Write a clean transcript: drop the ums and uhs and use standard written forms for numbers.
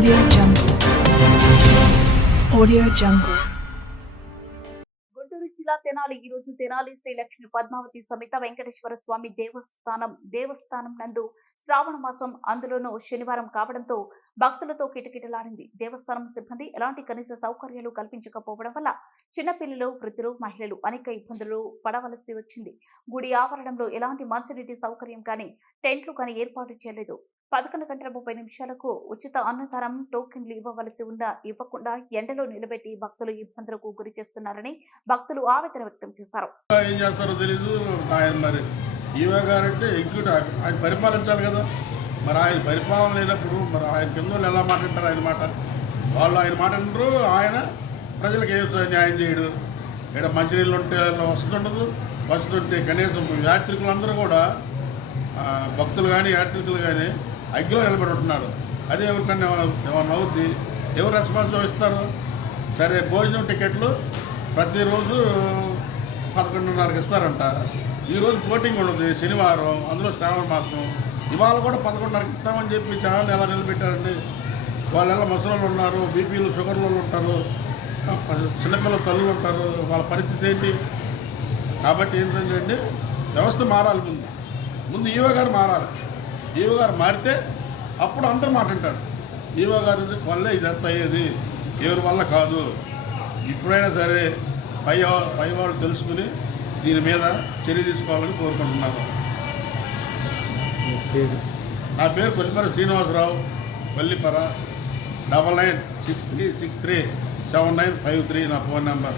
Audio Jungle. Audio Jungle. Guntur జిల్లా తెనాలి ఈ రోజు తెనాలి శ్రీ లక్ష్మీ పద్మావతి సమేత వెంకటేశ్వర స్వామి దేవస్థానం నందు శ్రావణ మాసం అందులోనూ శనివారం కావడంతో భక్తులతో కిటకిటలాడింది. దేవస్థానం సిబ్బంది ఎలాంటి కనీస సౌకర్యాలు కల్పించకపోవడం వల్ల చిన్నపిల్లలు, వృద్ధులు, మహిళలు అనేక ఇబ్బందులు పడవలసి వచ్చింది. గుడి ఆవరణంలో ఎలాంటి మంచినీటి సౌకర్యం కానీ, టెంట్లు కానీ ఏర్పాటు చేయలేదు. 11:30 ఉచిత అన్నదానం టోకెన్లు ఇవ్వకుండా ఎండలో నిలబెట్టి భక్తులు ఇబ్బందులకు గురి చేస్తున్నారని భక్తులు ఆవేదన వ్యక్తం చేశారు. ఏం చేస్తారో తెలీదు. ఆయన మరి ఈవో గారంటే ఎగ్జిక్యూటివ్, ఆయన పరిపాలించాలి కదా. మరి ఆయన పరిపాలన లేనప్పుడు మరి ఆయన కింద వాళ్ళు ఎలా మాట్లాడతారు? ఆయన మాట వాళ్ళు ఆయన మాట అంటారు. ఆయన ప్రజలకు ఏ న్యాయం చేయడు. ఇక్కడ మంచినీళ్ళు ఉంటే వస్తుండదు, వస్తుంటే కనీసం యాత్రికులందరూ కూడా భక్తులు కానీ యాత్రికులు కానీ అగ్గిలో నిలబడి ఉంటున్నారు. అదే ఎవరికన్నా ఏమన్నా అవుద్ది, ఎవరు రెస్పాన్స్ ఇస్తారు? సరే, భోజనం టికెట్లు ప్రతిరోజు 11:30కి ఇస్తారంట. ఈరోజు పోటింగ్ ఉండదు, శనివారం, అందులో శ్రావణ మాసం. ఇవాళ కూడా 11:30కి ఇస్తామని చెప్పి ఛానల్ ఎలా నిలబెట్టారండి? వాళ్ళు ఎలా ముసలోళ్ళు ఉన్నారు, బీపీలు, షుగర్లు ఉంటారు, చిన్నపిల్లల తల్లులు ఉంటారు, వాళ్ళ పరిస్థితి ఏంటి? కాబట్టి ఏంటంటే వ్యవస్థ మారాలి. ముందు ఈవో గారు మారాలి. ఈవో గారు మారితే అప్పుడు అందరూ మాట్లాడతారు. ఈవో గారి వల్లే ఇదంతా అయ్యేది, ఎవరి వల్ల కాదు. ఇప్పుడైనా సరే పై వాళ్ళు తెలుసుకుని దీని మీద చర్య తీసుకోవాలని కోరుకుంటున్నాను. నా పేరు కొల్లిపర శ్రీనివాసరావు, కొల్లిపర. 9963637953 నా ఫోన్ నెంబర్.